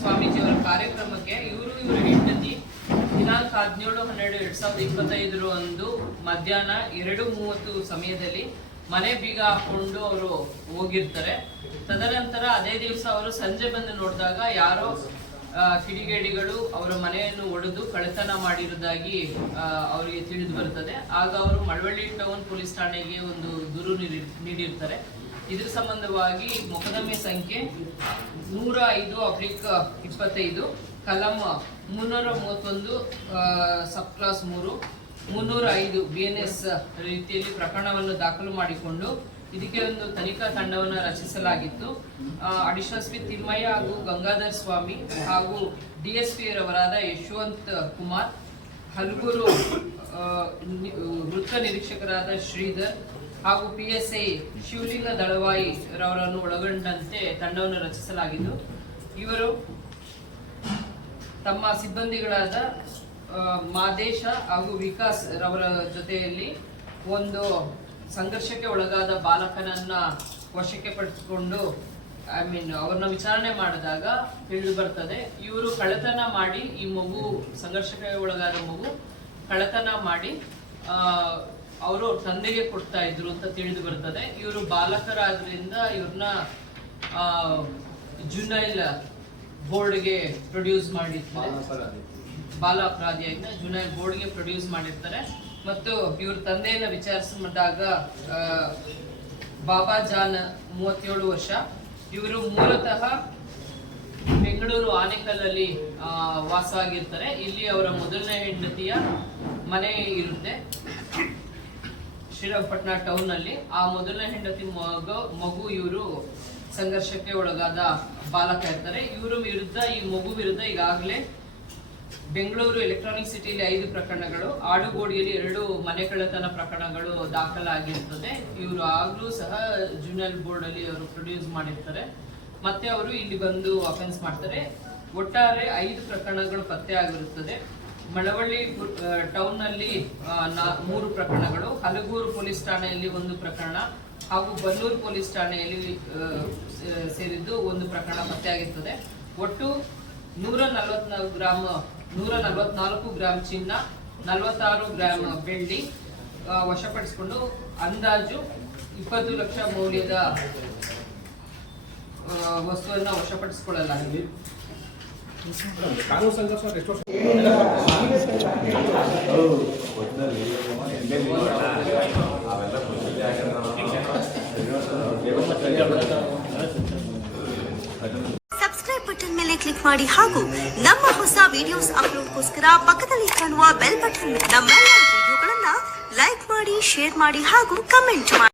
ಸ್ವಾಮೀಜಿಯವರ ಕಾರ್ಯಕ್ರಮಕ್ಕೆ ಇವರ ಹೆಂಡತಿ ದಿನಾಂಕ 17/12/2025 ಅಂದು ಮಧ್ಯಾಹ್ನ 2:30 ಸಮಯದಲ್ಲಿ ಮನೆ ಬೀಗ ಹಾಕೊಂಡು ಅವರು ಹೋಗಿರ್ತಾರೆ. ತದನಂತರ ಅದೇ ದಿವಸ ಅವರು ಸಂಜೆ ಬಂದು ನೋಡಿದಾಗ ಯಾರೋ ಕಿಡಿಗೇಡಿಗಳು ಅವರ ಮನೆಯನ್ನು ಒಡೆದು ಕಳ್ಳತನ ಮಾಡಿರುವುದಾಗಿ ಅವರಿಗೆ ತಿಳಿದು ಬರುತ್ತದೆ. ಆಗ ಅವರು ಮಳವಳ್ಳಿ ಟೌನ್ ಪೊಲೀಸ್ ಠಾಣೆಗೆ ಒಂದು ದೂರು ನೀಡಿರ್ತಾರೆ. ಇದರ ಸಂಬಂಧವಾಗಿ ಮೊಕದ್ದಮೆ ಸಂಖ್ಯೆ 105/25 ಕಲಂ 331 ಸಬ್ ಕ್ಲಾಸ್ 3 305 BNS ರೀತಿಯಲ್ಲಿ ಪ್ರಕರಣವನ್ನು ದಾಖಲು ಮಾಡಿಕೊಂಡು ಇದಕ್ಕೆ ಒಂದು ತನಿಖಾ ತಂಡವನ್ನು ರಚಿಸಲಾಗಿತ್ತು. ಅಡಿಷನಲ್ SP ತಿಮ್ಮಯ್ಯ ಹಾಗೂ ಗಂಗಾಧರ್ ಸ್ವಾಮಿ ಹಾಗೂ DSP ರವರಾದ ಯಶವಂತ್ ಕುಮಾರ್, ಹಲಗೂರು ವೃತ್ತ ನಿರೀಕ್ಷಕರಾದ ಶ್ರೀಧರ್ ಹಾಗೂ PSI ಶಿವಲಿಂಗ ದಳವಾಯಿ ರವರನ್ನು ಒಳಗೊಂಡಂತೆ ತಂಡವನ್ನು ರಚಿಸಲಾಗಿದ್ದು, ಇವರು ತಮ್ಮ ಸಿಬ್ಬಂದಿಗಳಾದ ಮಾದೇಶ ಹಾಗೂ ವಿಕಾಸ್ ರವರ ಜೊತೆಯಲ್ಲಿ ಒಂದು ಸಂಘರ್ಷಕ್ಕೆ ಒಳಗಾದ ಬಾಲಕನನ್ನ ವಶಕ್ಕೆ ಪಡೆದುಕೊಂಡು ಅವ್ರನ್ನ ವಿಚಾರಣೆ ಮಾಡಿದಾಗ ತಿಳಿದು ಬರ್ತದೆ ಇವರು ಕಳ್ಳತನ ಮಾಡಿ ಈ ಮಗು ಸಂಘರ್ಷಕ್ಕೆ ಒಳಗಾದ ಮಗು ಕಳ್ಳತನ ಮಾಡಿ ಅವರು ತಂದೆಗೆ ಕೊಡ್ತಾ ಇದ್ರು ಅಂತ ತಿಳಿದು ಬರ್ತದೆ. ಇವರು ಬಾಲಕರಾದ್ರಿಂದ ಇವ್ರನ್ನ ಜುನೈಲ್ ಬೋರ್ಡ್ಗೆ ಪ್ರೊಡ್ಯೂಸ್ ಮಾಡಿರ್ತಾರೆ, ಬಾಲ ಅಪರಾಧಿಯಾಗಿ ಜುನೈಲ್ ಬೋರ್ಡ್ಗೆ ಪ್ರೊಡ್ಯೂಸ್ ಮಾಡಿರ್ತಾರೆ. ಮತ್ತು ಇವ್ರ ತಂದೆಯನ್ನ ವಿಚಾರಿಸಿದಾಗ ಬಾಬಾ ಜಾನ್ 37 ವರ್ಷ, ಇವರು ಮೂಲತಃ ಬೆಂಗಳೂರು ಆನೇಕಲ್ಲಲ್ಲಿ ವಾಸವಾಗಿರ್ತಾರೆ. ಇಲ್ಲಿ ಅವರ ಮೊದಲನೇ ಹೆಂಡತಿಯ ಮನೆ ಇರುತ್ತೆ ಶ್ರೀರಂಗಪಟ್ಟಣ ಟೌನ್ ಅಲ್ಲಿ. ಆ ಮೊದಲನೇ ಹೆಂಡತಿ ಮಗು ಇವರು ಸಂಘರ್ಷಕ್ಕೆ ಒಳಗಾದ ಬಾಲಕ ಇರ್ತಾರೆ. ಇವರು ವಿರುದ್ಧ ಈ ಮಗು ವಿರುದ್ಧ ಈಗಾಗಲೇ ಬೆಂಗಳೂರು ಎಲೆಕ್ಟ್ರಾನಿಕ್ ಸಿಟಿಯಲ್ಲಿ 5 ಪ್ರಕರಣಗಳು, ಆಡುಗೋಡಿಯಲ್ಲಿ 2 ಮನೆ ಕಳ್ಳತನ ಪ್ರಕರಣಗಳು ದಾಖಲಾಗಿರ್ತದೆ. ಇವರು ಆಗ್ಲೂ ಸಹ ಜುನೈಲ್ ಬೋರ್ಡ್ ಅಲ್ಲಿ ಅವರು ಪ್ರೊಡ್ಯೂಸ್ ಮಾಡಿರ್ತಾರೆ. ಮತ್ತೆ ಅವರು ಇಲ್ಲಿ ಬಂದು ಅಫೆನ್ಸ್ ಮಾಡ್ತಾರೆ. ಒಟ್ಟಾರೆ 5 ಪ್ರಕರಣಗಳು ಪತ್ತೆ ಆಗಿರುತ್ತದೆ. ಮಳವಳ್ಳಿ ಟೌನ್ ನಲ್ಲಿ 3 ಪ್ರಕರಣಗಳು, ಹಲಗೂರು ಪೊಲೀಸ್ ಠಾಣೆಯಲ್ಲಿ 1 ಪ್ರಕರಣ ಹಾಗೂ ಬನ್ನೂರು ಪೊಲೀಸ್ ಠಾಣೆಯಲ್ಲಿ ಸೇರಿದ್ದು 1 ಪ್ರಕರಣ ಪತ್ತೆಯಾಗಿರ್ತದೆ. ಒಟ್ಟು 144 ಗ್ರಾಂ ಚಿನ್ನ, 46 ಗ್ರಾಂ ಬೆಳ್ಳಿ ವಶಪಡಿಸಿಕೊಂಡು ಅಂದಾಜು 20 ಲಕ್ಷ ಮೌಲ್ಯದ ವಸ್ತುವನ್ನು ವಶಪಡಿಸಿಕೊಳ್ಳಲಾಗಿದೆ. ಸಬ್ಸ್ಕ್ರೈಬ್ ಬಟನ್ ಮೇಲೆ ಕ್ಲಿಕ್ ಮಾಡಿ ಹಾಗೂ ನಮ್ಮ ಹೊಸ ವಿಡಿಯೋಸ್ ಅಪ್ಲೋಡ್ಗೋಸ್ಕರ ಪಕ್ಕದಲ್ಲಿ ಕಾಣುವ ಬೆಲ್ ಬಟನ್ ನಮ್ಮೆಲ್ಲ ವಿಡಿಯೋಗಳನ್ನ ಲೈಕ್ ಮಾಡಿ, ಶೇರ್ ಮಾಡಿ ಹಾಗೂ ಕಮೆಂಟ್ ಮಾಡಿ.